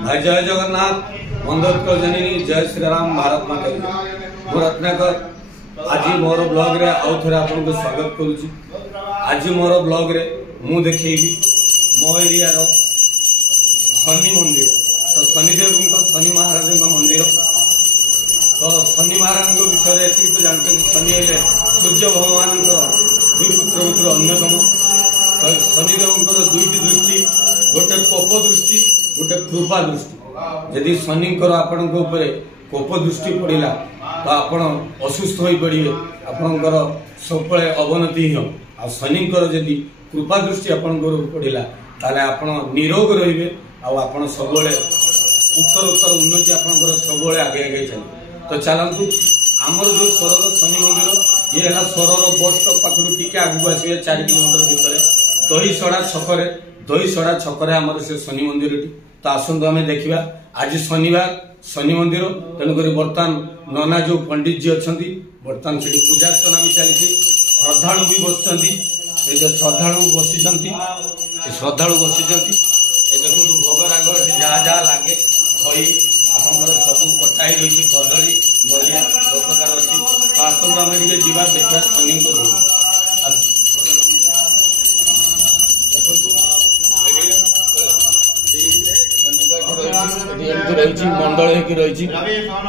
भाई जय जगन्नाथ बंदोत्कल जननी जय श्री राम भारत माता की मो रत्नाकर आज मोर ब्लॉग रे आउ थे आपन को स्वागत करुच्ची। आज मोर ब्लॉग रे मु देखी मो एरिया रो शनि मंदिर तो शनिदेव शनि महाराज मंदिर तो शनि महाराज विषय ये तो जानते शनि हेले सूर्य भगवान दुई पुत्र भितर अन्यतम तो शनिदेव दुईटी दृष्टि गोटे कोप दृष्टि गोटे कृपा दृष्टि यदि शनि आपण कोप दृष्टि पड़ा तो आपण असुस्थ हो पड़े आपणकर सबले अवनति हो आ शनि जदि कृपा दृष्टि आपणकर पड़ा ताले आपण निरोग रे आपण सब उत्तर उत्तर उन्नति आपणकर सब आगे आगे चले तो चलतु आमर जो सरर शनि मंदिर ये है सरर बस स्टॉप पाखु टी आगे आसवे 4 किलोमीटर भितर दहीसड़ा छकरे आमर से शनि मंदिर टी तो आसतु आम देखा आज शनिवार शनि मंदिर तेणुक बर्तमान नना जो पंडित जी अच्छा बर्तमान से पूजार्चना भी चली श्रद्धालु भी बस श्रद्धालु बसी श्रद्धालु बसी देखो भोग राग जहाँ जहाँ लगे खई आप सब कटाई रही कदली नरिया सब प्रकार अच्छी तो आसतु आम जा देखा शनि को मंडल रही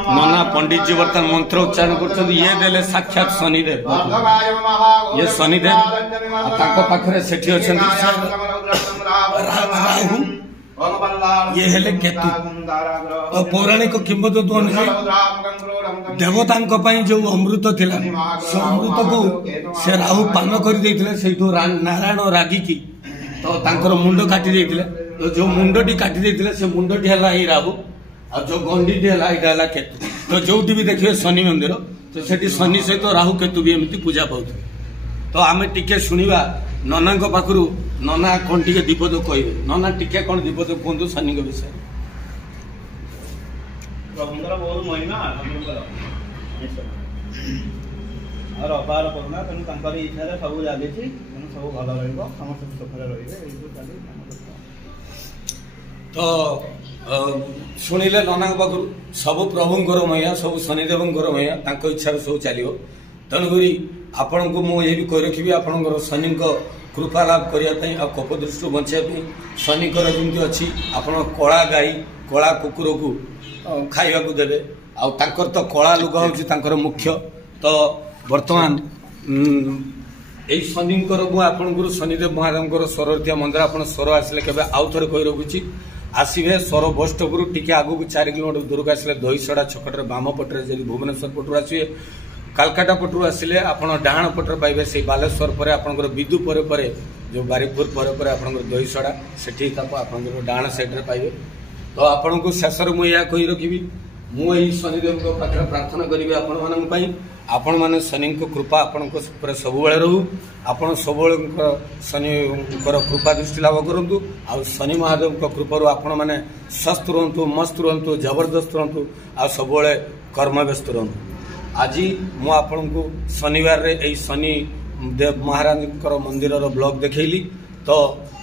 नना पंडित जी बर्तमान मंत्र उच्चारण कर ये देले साक्षात शनिदेव ये शनिदेव पाखे से राहु ये हेले केतु तो पौराणिक किंवदंती अनुसार देवता जो अमृत थिला से अमृत को से राहु पान कर नारायण रागिकी तो तांकर मुंड काटी देथिले तो जो मुंडटी काटी देथिले से मुंडटी हला ही राहु और जो गंडीटी हला इटा केतु तो जोटी भी देखिए शनि मंदिर तो सेठी शनि सहित राहु केतु भी एमती पूजा पाउथे तो आमे टिके सुनिबा नना पाखरु नना कौन टिके दीपद कहे नना टिके कौन दीपद कहतु शनि विषय प्रभुंकर बहुत महिमा और अपार करुणा तेणु इच्छा सब लगे सब भल समस्त सुखरे रे तो शुणिले नना पाखु सब प्रभुंर मैया सब शनिदेव मैया इच्छा सब चलो तेणुक आपण को मुझे भी कही रखी आपंकर शनि कृपा लाभ करने कोप दृष्टि बचाई शनिकर जमी अच्छी आप कला गाई कला कुकुर को खावा देवे आर तो कला लुगा हूँ मुख्य तो बर्तमान यही शनिकर मुझे शनिदेव महादेव स्वरथिया मंदिर आप स्वर आसिले के आउ थे कही रखुच्छी आसवे स्वर बस स्टॉप टी आगू 4 किलोमीटर दूर को आसिले दहीसड़ा छकटे बाम पटे जब भुवनेश्वर पटू आसवे कालकाटा पटू आसिले आप डाण पटे पाइबे से बालेश्वर पर आपंकर विदु पर जो बारिकपुर पर आपंकर दहीसड़ा से आपंकर डाण साइड्रे पाइबे तो आपन को शेष मुझे कही रखी मुझे शनिदेव पाखे प्रार्थना करी आपण मैंने शनि कृपा आपण सब रहू आपण सब शनि कृपा दृष्टि लाभ करूँ आ शनि महादेव कृपा आपण मैंने स्वस्थ रुहतु मस्त रुहतु जबरदस्त रुहतु आ सब कर्म व्यस्त रुहतु आज मुझे शनिवार रे शनि देव महाराज मंदिर ब्लॉग देखली तो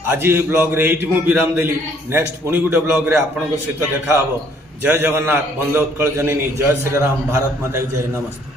आज ये ब्लॉग रे ये विराम देली नेक्स्ट पुणी गोटे ब्लॉग रे आपण सहित देखा जय जगन्नाथ बंदे उत्कल जननी जय श्री राम भारत माता जय नमस्ते।